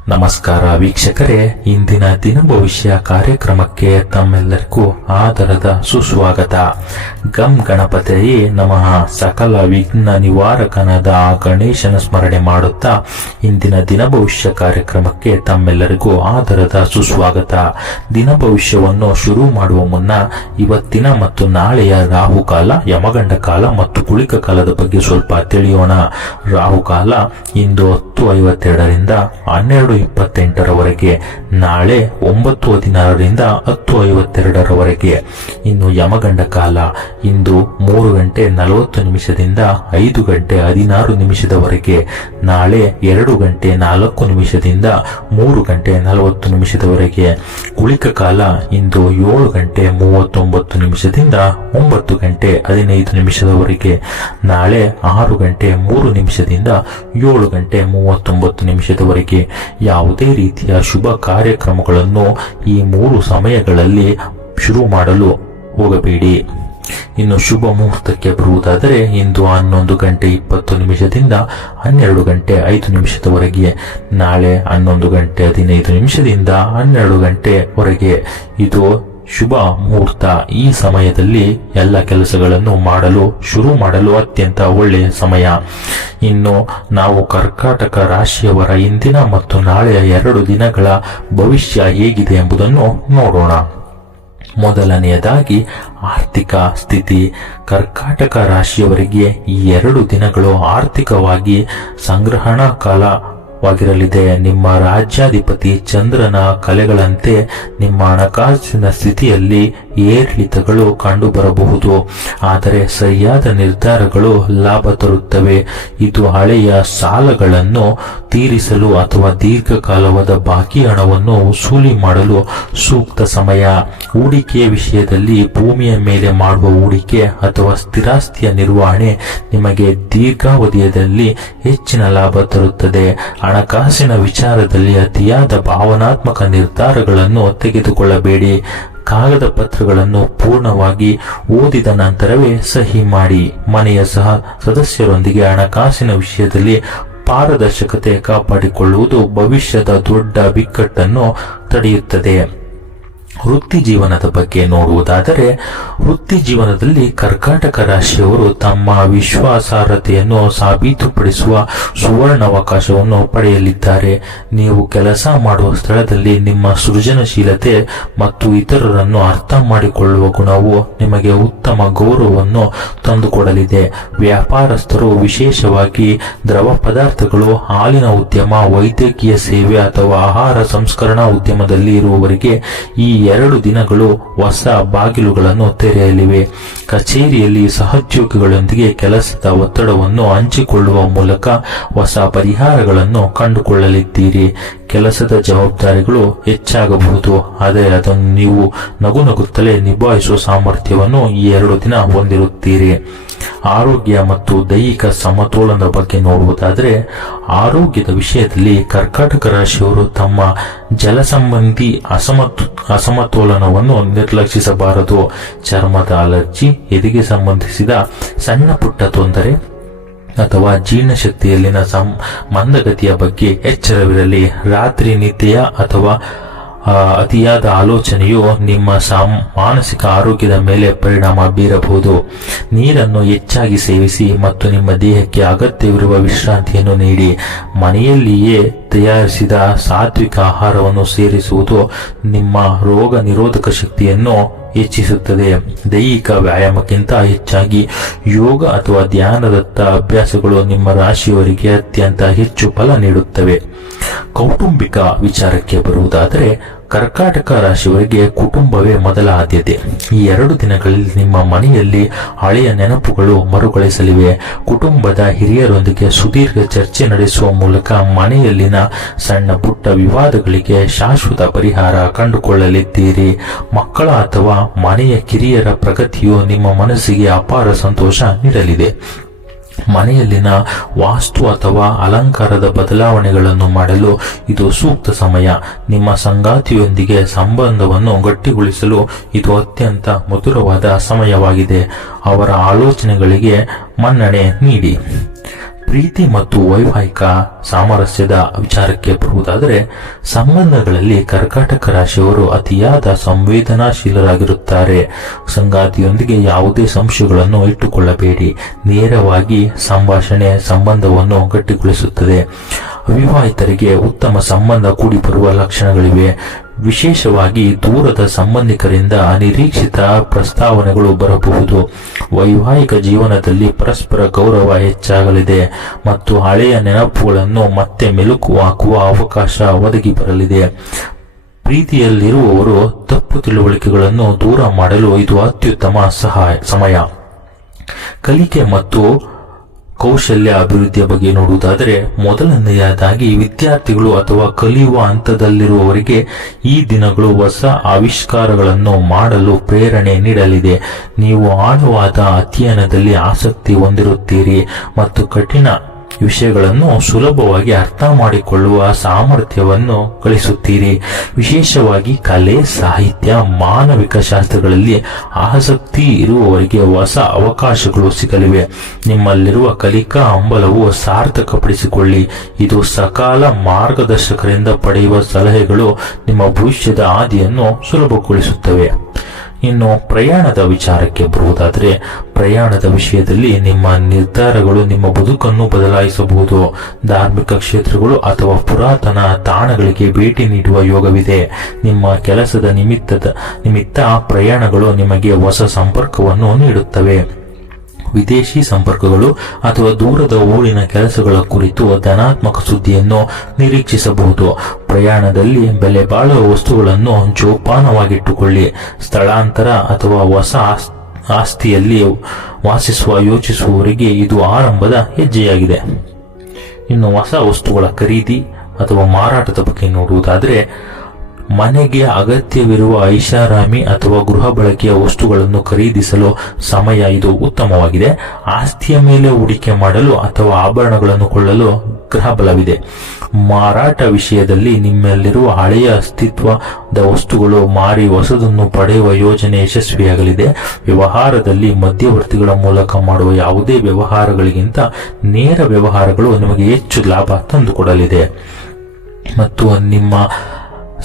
ನಮಸ್ಕಾರ ವೀಕ್ಷಕರೇ, ಇಂದಿನ ದಿನ ಭವಿಷ್ಯ ಕಾರ್ಯಕ್ರಮಕ್ಕೆ ತಮ್ಮೆಲ್ಲರಿಗೂ ಆದರದ ಸುಸ್ವಾಗತ. ಗಂ ಗಣಪತಿಯೇ ನಮಃ. ಸಕಲ ವಿಘ್ನ ನಿವಾರಕನಾದ ಗಣೇಶನ ಸ್ಮರಣೆ ಮಾಡುತ್ತಾ ಇಂದಿನ ದಿನ ಭವಿಷ್ಯ ಕಾರ್ಯಕ್ರಮಕ್ಕೆ ತಮ್ಮೆಲ್ಲರಿಗೂ ಆದರದ ಸುಸ್ವಾಗತ. ದಿನ ಭವಿಷ್ಯವನ್ನು ಶುರು ಮಾಡುವ ಮುನ್ನ ಇವತ್ತಿನ ಮತ್ತು ನಾಳೆಯ ರಾಹುಕಾಲ, ಯಮಗಂಡ ಕಾಲ ಮತ್ತು ಗುಳಿಕ ಕಾಲದ ಬಗ್ಗೆ ಸ್ವಲ್ಪ ತಿಳಿಯೋಣ. ರಾಹುಕಾಲ ಇಂದು 10:52ರಿಂದ 12:28ರವರೆಗೆ, ನಾಳೆ 9:16ರಿಂದ 10:52ರವರೆಗೆ. ಇನ್ನು ಯಮಗಂಡ ಕಾಲ ಇಂದು 3:40 5:16 ನಾಳೆ 2:04 3:40 ಗುಳಿಕ ಕಾಲ ಇಂದು 7:39 9:15 ನಾಳೆ 6:03 7:39 ಯಾವುದೇ ರೀತಿಯ ಶುಭ ಕಾರ್ಯಕ್ರಮಗಳನ್ನು ಈ 3 ಸಮಯಗಳಲ್ಲಿ ಶುರು ಮಾಡಲು ಹೋಗಬೇಡಿ. ಇನ್ನು ಶುಭ ಮುಹೂರ್ತಕ್ಕೆ ಬರುವುದಾದರೆ ಇಂದು 11:20 12:05 ನಾಳೆ 11:15 12:00 ಇದು ಶುಭ ಮುಹೂರ್ತ. ಈ ಸಮಯದಲ್ಲಿ ಎಲ್ಲ ಕೆಲಸಗಳನ್ನು ಶುರು ಮಾಡಲು ಅತ್ಯಂತ ಒಳ್ಳೆಯ ಸಮಯ. ಇನ್ನು ನಾವು ಕರ್ಕಾಟಕ ರಾಶಿಯವರ ಇಂದಿನ ಮತ್ತು ನಾಳೆಯ 2 ದಿನಗಳ ಭವಿಷ್ಯ ಹೇಗಿದೆ ಎಂಬುದನ್ನು ನೋಡೋಣ. ಮೊದಲನೆಯದಾಗಿ ಆರ್ಥಿಕ ಸ್ಥಿತಿ. ಕರ್ಕಾಟಕ ರಾಶಿಯವರಿಗೆ ಈ 2 ದಿನಗಳು ಆರ್ಥಿಕವಾಗಿ ಸಂಗ್ರಹಣಾ ಕಾಲವಾಗಿರಲಿದೆ. ನಿಮ್ಮ ರಾಜ್ಯಾಧಿಪತಿ ಚಂದ್ರನ ಕಲೆಗಳಂತೆ ನಿಮ್ಮ ಹಣಕಾಸಿನ ಸ್ಥಿತಿಯಲ್ಲಿ ಏರಿಳಿತಗಳು ಕಂಡುಬರಬಹುದು, ಆದರೆ ಸರಿಯಾದ ನಿರ್ಧಾರಗಳು ಲಾಭ ತರುತ್ತವೆ. ಇದು ಹಳೆಯ ಸಾಲಗಳನ್ನು ತೀರಿಸಲು ಅಥವಾ ದೀರ್ಘಕಾಲವಾದ ಬಾಕಿ ಹಣವನ್ನು ವಸೂಲಿ ಮಾಡಲು ಸೂಕ್ತ ಸಮಯ. ಹೂಡಿಕೆಯ ವಿಷಯದಲ್ಲಿ ಭೂಮಿಯ ಮೇಲೆ ಮಾಡುವ ಹೂಡಿಕೆ ಅಥವಾ ಸ್ಥಿರಾಸ್ತಿಯ ನಿರ್ವಹಣೆ ನಿಮಗೆ ದೀರ್ಘಾವಧಿಯಲ್ಲಿ ಹೆಚ್ಚಿನ ಲಾಭ ತರುತ್ತದೆ. ಹಣಕಾಸಿನ ವಿಚಾರದಲ್ಲಿ ಅತಿಯಾದ ಭಾವನಾತ್ಮಕ ನಿರ್ಧಾರಗಳನ್ನು ತೆಗೆದುಕೊಳ್ಳಬೇಡಿ. ಕಾಗದ ಪತ್ರಗಳನ್ನು ಪೂರ್ಣವಾಗಿ ಓದಿದ ನಂತರವೇ ಸಹಿ ಮಾಡಿ. ಮನೆಯ ಸದಸ್ಯರೊಂದಿಗೆ ಹಣಕಾಸಿನ ವಿಷಯದಲ್ಲಿ ಪಾರದರ್ಶಕತೆ ಕಾಪಾಡಿಕೊಳ್ಳುವುದು ಭವಿಷ್ಯದ ದೊಡ್ಡ ಬಿಕ್ಕಟ್ಟನ್ನು ತಡೆಯುತ್ತದೆ. ವೃತ್ತಿ ಜೀವನದ ಬಗ್ಗೆ ನೋಡುವುದಾದರೆ, ವೃತ್ತಿ ಜೀವನದಲ್ಲಿ ಕರ್ಕಾಟಕ ರಾಶಿಯವರು ತಮ್ಮ ವಿಶ್ವಾಸಾರ್ಹತೆಯನ್ನು ಸಾಬೀತುಪಡಿಸುವ ಸುವರ್ಣಾವಕಾಶವನ್ನು ಪಡೆಯಲಿದ್ದಾರೆ. ನೀವು ಕೆಲಸ ಮಾಡುವ ಸ್ಥಳದಲ್ಲಿ ನಿಮ್ಮ ಸೃಜನಶೀಲತೆ ಮತ್ತು ಇತರರನ್ನು ಅರ್ಥ ಮಾಡಿಕೊಳ್ಳುವ ಗುಣವು ನಿಮಗೆ ಉತ್ತಮ ಗೌರವವನ್ನು ತಂದುಕೊಡಲಿದೆ. ವ್ಯಾಪಾರಸ್ಥರು, ವಿಶೇಷವಾಗಿ ದ್ರವ ಪದಾರ್ಥಗಳು, ಹಾಲಿನ ಉದ್ಯಮ, ವೈದ್ಯಕೀಯ ಸೇವೆ ಅಥವಾ ಆಹಾರ ಸಂಸ್ಕರಣಾ ಉದ್ಯಮದಲ್ಲಿ ಇರುವವರಿಗೆ ಈ 2 ದಿನಗಳು ಹೊಸ ಬಾಗಿಲುಗಳನ್ನು ತೆರೆಯಲಿವೆ. ಕಚೇರಿಯಲ್ಲಿ ಸಹೋದ್ಯೋಗಿಗಳೊಂದಿಗೆ ಕೆಲಸದ ಒತ್ತಡವನ್ನು ಹಂಚಿಕೊಳ್ಳುವ ಮೂಲಕ ಹೊಸ ಪರಿಹಾರಗಳನ್ನು ಕಂಡುಕೊಳ್ಳಲಿದ್ದೀರಿ. ಕೆಲಸದ ಜವಾಬ್ದಾರಿಗಳು ಹೆಚ್ಚಾಗಬಹುದು, ಆದರೆ ಅದನ್ನು ನೀವು ನಗುತ್ತಲೇ ನಿಭಾಯಿಸುವ ಸಾಮರ್ಥ್ಯವನ್ನು ಈ 2 ದಿನ ಹೊಂದಿರುತ್ತೀರಿ. ಆರೋಗ್ಯ ಮತ್ತು ದೈಹಿಕ ಸಮತೋಲನದ ಬಗ್ಗೆ ನೋಡುವುದಾದರೆ, ಆರೋಗ್ಯದ ವಿಷಯದಲ್ಲಿ ಕರ್ಕಾಟಕ ರಾಶಿಯವರು ತಮ್ಮ ಜಲ ಸಂಬಂಧಿ ಅಸಮತೋಲನವನ್ನು ನಿರ್ಲಕ್ಷಿಸಬಾರದು. ಚರ್ಮದ ಅಲರ್ಜಿ, ಎದೆಗೆ ಸಂಬಂಧಿಸಿದ ಸಣ್ಣ ಪುಟ್ಟ ತೊಂದರೆ ಅಥವಾ ಜೀರ್ಣಶಕ್ತಿಯಲ್ಲಿನ ಮಂದಗತಿಯ ಬಗ್ಗೆ ಎಚ್ಚರವಿರಲಿ. ರಾತ್ರಿ ನಿದ್ದೆಯ ಅಥವಾ ಅತಿಯಾದ ಆಲೋಚನೆಯು ನಿಮ್ಮ ಮಾನಸಿಕ ಆರೋಗ್ಯದ ಮೇಲೆ ಪರಿಣಾಮ ಬೀರಬಹುದು. ನೀರನ್ನು ಹೆಚ್ಚಾಗಿ ಸೇವಿಸಿ ಮತ್ತು ನಿಮ್ಮ ದೇಹಕ್ಕೆ ಅಗತ್ಯವಿರುವ ವಿಶ್ರಾಂತಿಯನ್ನು ನೀಡಿ. ಮನೆಯಲ್ಲಿಯೇ ತಯಾರಿಸಿದ ಸಾತ್ವಿಕ ಆಹಾರವನ್ನು ಸೇರಿಸುವುದು ನಿಮ್ಮ ರೋಗ ನಿರೋಧಕ ಶಕ್ತಿಯನ್ನು ಹೆಚ್ಚಿಸುತ್ತದೆ. ದೈಹಿಕ ವ್ಯಾಯಾಮಕ್ಕಿಂತ ಹೆಚ್ಚಾಗಿ ಯೋಗ ಅಥವಾ ಧ್ಯಾನದತ್ತ ಅಭ್ಯಾಸಗಳು ನಿಮ್ಮ ರಾಶಿಯವರಿಗೆ ಅತ್ಯಂತ ಹೆಚ್ಚು ಫಲ ನೀಡುತ್ತವೆ. ಕೌಟುಂಬಿಕ ವಿಚಾರಕ್ಕೆ ಬರುವುದಾದರೆ, ಕರ್ಕಾಟಕ ರಾಶಿಯವರಿಗೆ ಕುಟುಂಬವೇ ಮೊದಲ ಆದ್ಯತೆ. ಈ 2 ದಿನಗಳಲ್ಲಿ ನಿಮ್ಮ ಮನೆಯಲ್ಲಿ ಹಳೆಯ ನೆನಪುಗಳು ಮರುಕಳಿಸಲಿವೆ. ಕುಟುಂಬದ ಹಿರಿಯರೊಂದಿಗೆ ಸುದೀರ್ಘ ಚರ್ಚೆ ನಡೆಸುವ ಮೂಲಕ ಮನೆಯಲ್ಲಿನ ಸಣ್ಣ ಪುಟ್ಟ ವಿವಾದಗಳಿಗೆ ಶಾಶ್ವತ ಪರಿಹಾರ ಕಂಡುಕೊಳ್ಳಲಿದ್ದೀರಿ. ಮಕ್ಕಳ ಅಥವಾ ಮನೆಯ ಕಿರಿಯರ ಪ್ರಗತಿಯು ನಿಮ್ಮ ಮನಸ್ಸಿಗೆ ಅಪಾರ ಸಂತೋಷ ನೀಡಲಿದೆ. ಮನೆಯಲ್ಲಿನ ವಾಸ್ತು ಅಥವಾ ಅಲಂಕಾರದ ಬದಲಾವಣೆಗಳನ್ನು ಮಾಡಲು ಇದು ಸೂಕ್ತ ಸಮಯ. ನಿಮ್ಮ ಸಂಗಾತಿಯೊಂದಿಗೆ ಸಂಬಂಧವನ್ನು ಗಟ್ಟಿಗೊಳಿಸಲು ಇದು ಅತ್ಯಂತ ಮಧುರವಾದ ಸಮಯವಾಗಿದೆ. ಅವರ ಆಲೋಚನೆಗಳಿಗೆ ಮನ್ನಣೆ ನೀಡಿ. ಪ್ರೀತಿ ಮತ್ತು ವೈವಾಹಿಕ ಸಾಮರಸ್ಯದ ವಿಚಾರಕ್ಕೆ ಬರುವುದಾದರೆ, ಸಂಬಂಧಗಳಲ್ಲಿ ಕರ್ಕಾಟಕ ರಾಶಿಯವರು ಅತಿಯಾದ ಸಂವೇದನಾಶೀಲರಾಗಿರುತ್ತಾರೆ. ಸಂಗಾತಿಯೊಂದಿಗೆ ಯಾವುದೇ ಸಂಶಯಗಳನ್ನು ಇಟ್ಟುಕೊಳ್ಳಬೇಡಿ. ನೇರವಾಗಿ ಸಂಭಾಷಣೆ ಸಂಬಂಧವನ್ನು ಗಟ್ಟಿಗೊಳಿಸುತ್ತದೆ. ಅವಿವಾಹಿತರಿಗೆ ಉತ್ತಮ ಸಂಬಂಧ ಕೂಡಿ ಬರುವ ಲಕ್ಷಣಗಳಿವೆ. ವಿಶೇಷವಾಗಿ ದೂರದ ಸಂಬಂಧಿಕರಿಂದ ಅನಿರೀಕ್ಷಿತ ಪ್ರಸ್ತಾವನೆಗಳು ಬರಬಹುದು. ವೈವಾಹಿಕ ಜೀವನದಲ್ಲಿ ಪರಸ್ಪರ ಗೌರವ ಹೆಚ್ಚಾಗಲಿದೆ ಮತ್ತು ಹಳೆಯ ನೆನಪುಗಳನ್ನು ಮತ್ತೆ ಮೆಲುಕು ಹಾಕುವ ಅವಕಾಶ ಒದಗಿ ಬರಲಿದೆ. ಪ್ರೀತಿಯಲ್ಲಿರುವವರು ತಪ್ಪು ತಿಳುವಳಿಕೆಗಳನ್ನು ದೂರ ಮಾಡಲು ಇದು ಅತ್ಯುತ್ತಮ ಸಮಯ. ಕಲಿಕೆ ಮತ್ತು ಕೌಶಲ್ಯ ಅಭಿವೃದ್ಧಿಯ ಬಗ್ಗೆ ನೋಡುವುದಾದರೆ, ಮೊದಲನೆಯದಾಗಿ ವಿದ್ಯಾರ್ಥಿಗಳು ಅಥವಾ ಕಲಿಯುವ ಹಂತದಲ್ಲಿರುವವರಿಗೆ ಈ ದಿನಗಳು ಹೊಸ ಆವಿಷ್ಕಾರಗಳನ್ನು ಮಾಡಲು ಪ್ರೇರಣೆ ನೀಡಲಿದೆ. ನೀವು ಆಳವಾದ ಅಧ್ಯಯನದಲ್ಲಿ ಆಸಕ್ತಿ ಹೊಂದಿರುತ್ತೀರಿ ಮತ್ತು ಕಠಿಣ ವಿಷಯಗಳನ್ನು ಸುಲಭವಾಗಿ ಅರ್ಥ ಮಾಡಿಕೊಳ್ಳುವ ಸಾಮರ್ಥ್ಯವನ್ನು ಗಳಿಸುತ್ತೀರಿ. ವಿಶೇಷವಾಗಿ ಕಲೆ, ಸಾಹಿತ್ಯ, ಮಾನವಿಕ ಶಾಸ್ತ್ರಗಳಲ್ಲಿ ಆಸಕ್ತಿ ಇರುವವರಿಗೆ ಹೊಸ ಅವಕಾಶಗಳು ಸಿಗಲಿವೆ. ನಿಮ್ಮಲ್ಲಿರುವ ಕಲಿಕಾ ಹಂಬಲವು ಸಾರ್ಥಕಪಡಿಸಿಕೊಳ್ಳಿ. ಇದು ಸಕಾಲ ಮಾರ್ಗದರ್ಶಕರಿಂದ ಪಡೆಯುವ ಸಲಹೆಗಳು ನಿಮ್ಮ ಭವಿಷ್ಯದ ಹಾದಿಯನ್ನು ಸುಲಭಗೊಳಿಸುತ್ತವೆ. ಇನ್ನು ಪ್ರಯಾಣದ ವಿಚಾರಕ್ಕೆ ಬರುವುದಾದರೆ, ಪ್ರಯಾಣದ ವಿಷಯದಲ್ಲಿ ನಿಮ್ಮ ನಿರ್ಧಾರಗಳು ನಿಮ್ಮ ಬದುಕನ್ನು ಬದಲಾಯಿಸಬಹುದು. ಧಾರ್ಮಿಕ ಕ್ಷೇತ್ರಗಳು ಅಥವಾ ಪುರಾತನ ತಾಣಗಳಿಗೆ ಭೇಟಿ ನೀಡುವ ಯೋಗವಿದೆ. ನಿಮ್ಮ ಕೆಲಸದ ನಿಮಿತ್ತ ಪ್ರಯಾಣಗಳು ನಿಮಗೆ ಹೊಸ ಸಂಪರ್ಕವನ್ನು ನೀಡುತ್ತವೆ. ವಿದೇಶಿ ಸಂಪರ್ಕಗಳು ಅಥವಾ ದೂರದ ಊರಿನ ಕೆಲಸಗಳ ಕುರಿತು ಧನಾತ್ಮಕ ಸುದ್ದಿಯನ್ನು ನಿರೀಕ್ಷಿಸಬಹುದು. ಪ್ರಯಾಣದಲ್ಲಿ ಬೆಲೆ ಬಾಳುವ ವಸ್ತುಗಳನ್ನು ಜೋಪಾನವಾಗಿಟ್ಟುಕೊಳ್ಳಿ. ಸ್ಥಳಾಂತರ ಅಥವಾ ಹೊಸ ಆಸ್ತಿಯಲ್ಲಿ ಯೋಚಿಸುವವರಿಗೆ ಇದು ಆರಂಭದ ಹೆಜ್ಜೆಯಾಗಿದೆ. ಇನ್ನು ಹೊಸ ವಸ್ತುಗಳ ಖರೀದಿ ಅಥವಾ ಮಾರಾಟದ ಬಗ್ಗೆ ನೋಡುವುದಾದರೆ, ಮನೆಗೆ ಅಗತ್ಯವಿರುವ ಐಷಾರಾಮಿ ಅಥವಾ ಗೃಹ ಬಳಕೆಯ ವಸ್ತುಗಳನ್ನು ಖರೀದಿಸಲು ಸಮಯ ಇದು ಉತ್ತಮವಾಗಿದೆ. ಆಸ್ತಿಯ ಮೇಲೆ ಹೂಡಿಕೆ ಮಾಡಲು ಅಥವಾ ಆಭರಣಗಳನ್ನು ಕೊಳ್ಳಲು ಗ್ರಹ ಬಲವಿದೆ. ಮಾರಾಟ ವಿಷಯದಲ್ಲಿ ನಿಮ್ಮಲ್ಲಿರುವ ಹಳೆಯ ಅಸ್ತಿತ್ವದ ವಸ್ತುಗಳು ಮಾರಿ ಹೊಸದನ್ನು ಪಡೆಯುವ ಯೋಜನೆ ಯಶಸ್ವಿಯಾಗಲಿದೆ. ವ್ಯವಹಾರದಲ್ಲಿ ಮಧ್ಯವರ್ತಿಗಳ ಮೂಲಕ ಮಾಡುವ ಯಾವುದೇ ವ್ಯವಹಾರಗಳಿಗಿಂತ ನೇರ ವ್ಯವಹಾರಗಳು ನಿಮಗೆ ಹೆಚ್ಚು ಲಾಭ ತಂದುಕೊಡಲಿದೆ. ಮತ್ತು ನಿಮ್ಮ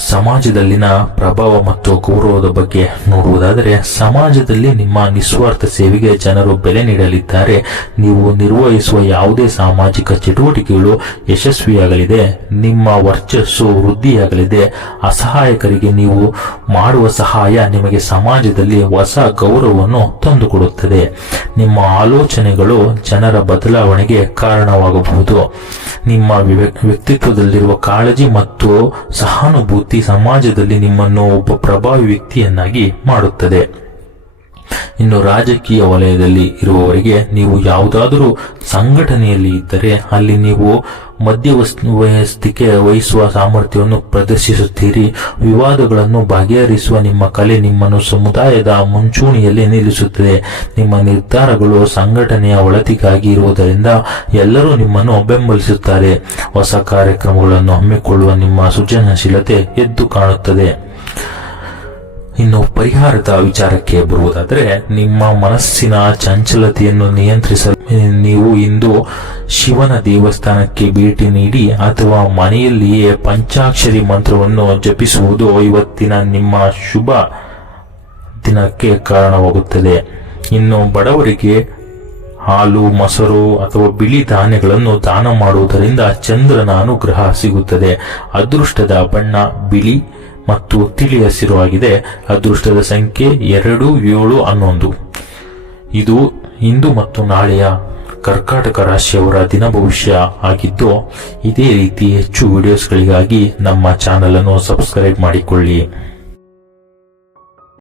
ಸಮಾಜದಲ್ಲಿನ ಪ್ರಭಾವ ಮತ್ತು ಗೌರವದ ಬಗ್ಗೆ ನೋಡುವುದಾದರೆ, ಸಮಾಜದಲ್ಲಿ ನಿಮ್ಮ ನಿಸ್ವಾರ್ಥ ಸೇವೆಗೆ ಜನರು ಬೆಲೆ ನೀಡಲಿದ್ದಾರೆ. ನೀವು ನಿರ್ವಹಿಸುವ ಯಾವುದೇ ಸಾಮಾಜಿಕ ಚಟುವಟಿಕೆಗಳು ಯಶಸ್ವಿಯಾಗಲಿದೆ. ನಿಮ್ಮ ವರ್ಚಸ್ಸು ವೃದ್ಧಿಯಾಗಲಿದೆ. ಅಸಹಾಯಕರಿಗೆ ನೀವು ಮಾಡುವ ಸಹಾಯ ನಿಮಗೆ ಸಮಾಜದಲ್ಲಿ ಹೊಸ ಗೌರವವನ್ನು ತಂದುಕೊಡುತ್ತದೆ. ನಿಮ್ಮ ಆಲೋಚನೆಗಳು ಜನರ ಬದಲಾವಣೆಗೆ ಕಾರಣವಾಗಬಹುದು. ನಿಮ್ಮ ವ್ಯಕ್ತಿತ್ವದಲ್ಲಿರುವ ಕಾಳಜಿ ಮತ್ತು ಸಹಾನುಭೂತಿ ಸಮಾಜದಲ್ಲಿ ನಿಮ್ಮನ್ನು ಒಬ್ಬ ಪ್ರಭಾವಿ ವ್ಯಕ್ತಿಯನ್ನಾಗಿ ಮಾಡುತ್ತದೆ. ಇನ್ನು ರಾಜಕೀಯ ವಲಯದಲ್ಲಿ ಇರುವವರಿಗೆ, ನೀವು ಯಾವುದಾದರೂ ಸಂಘಟನೆಯಲ್ಲಿ ಇದ್ದರೆ ಅಲ್ಲಿ ನೀವು ಮಧ್ಯವಸ್ಥಿಕೆ ವಹಿಸುವ ಸಾಮರ್ಥ್ಯವನ್ನು ಪ್ರದರ್ಶಿಸುತ್ತೀರಿ. ವಿವಾದಗಳನ್ನು ಬಗೆಹರಿಸುವ ನಿಮ್ಮ ಕಲೆ ನಿಮ್ಮನ್ನು ಸಮುದಾಯದ ಮುಂಚೂಣಿಯಲ್ಲಿ ನಿಲ್ಲಿಸುತ್ತದೆ. ನಿಮ್ಮ ನಿರ್ಧಾರಗಳು ಸಂಘಟನೆಯ ಒಳಿತಿಗಾಗಿ ಇರುವುದರಿಂದ ಎಲ್ಲರೂ ನಿಮ್ಮನ್ನು ಬೆಂಬಲಿಸುತ್ತಾರೆ. ಹೊಸ ಕಾರ್ಯಕ್ರಮಗಳನ್ನು ಹಮ್ಮಿಕೊಳ್ಳುವ ನಿಮ್ಮ ಸೃಜನಶೀಲತೆ ಎದ್ದು ಕಾಣುತ್ತದೆ. ಇನ್ನು ಪರಿಹಾರದ ವಿಚಾರಕ್ಕೆ ಬರುವುದಾದರೆ, ನಿಮ್ಮ ಮನಸ್ಸಿನ ಚಂಚಲತೆಯನ್ನು ನಿಯಂತ್ರಿಸಲು ನೀವು ಇಂದು ಶಿವನ ದೇವಸ್ಥಾನಕ್ಕೆ ಭೇಟಿ ನೀಡಿ ಅಥವಾ ಮನೆಯಲ್ಲಿಯೇ ಪಂಚಾಕ್ಷರಿ ಮಂತ್ರವನ್ನು ಜಪಿಸುವುದು ಇವತ್ತಿನ ನಿಮ್ಮ ಶುಭ ದಿನಕ್ಕೆ ಕಾರಣವಾಗುತ್ತದೆ. ಇನ್ನು ಬಡವರಿಗೆ ಹಾಲು, ಮೊಸರು ಅಥವಾ ಬಿಳಿ ಧಾನ್ಯಗಳನ್ನು ದಾನ ಮಾಡುವುದರಿಂದ ಚಂದ್ರನ ಅನುಗ್ರಹ ಸಿಗುತ್ತದೆ. ಅದೃಷ್ಟದ ಬಣ್ಣ ಬಿಳಿ ಮತ್ತು ತಿಳಿ ಹಸಿರು ಆಗಿದೆ. ಅದೃಷ್ಟದ ಸಂಖ್ಯೆ 2, 7, 11. ಇದು ಇಂದು ಮತ್ತು ನಾಳೆಯ ಕರ್ಕಾಟಕ ರಾಶಿಯವರ ದಿನ ಭವಿಷ್ಯ ಆಗಿದ್ದು, ಇದೇ ರೀತಿ ಹೆಚ್ಚು ವಿಡಿಯೋಸ್ಗಳಿಗಾಗಿ ನಮ್ಮ ಚಾನಲ್ ಅನ್ನು ಸಬ್ಸ್ಕ್ರೈಬ್ ಮಾಡಿಕೊಳ್ಳಿ.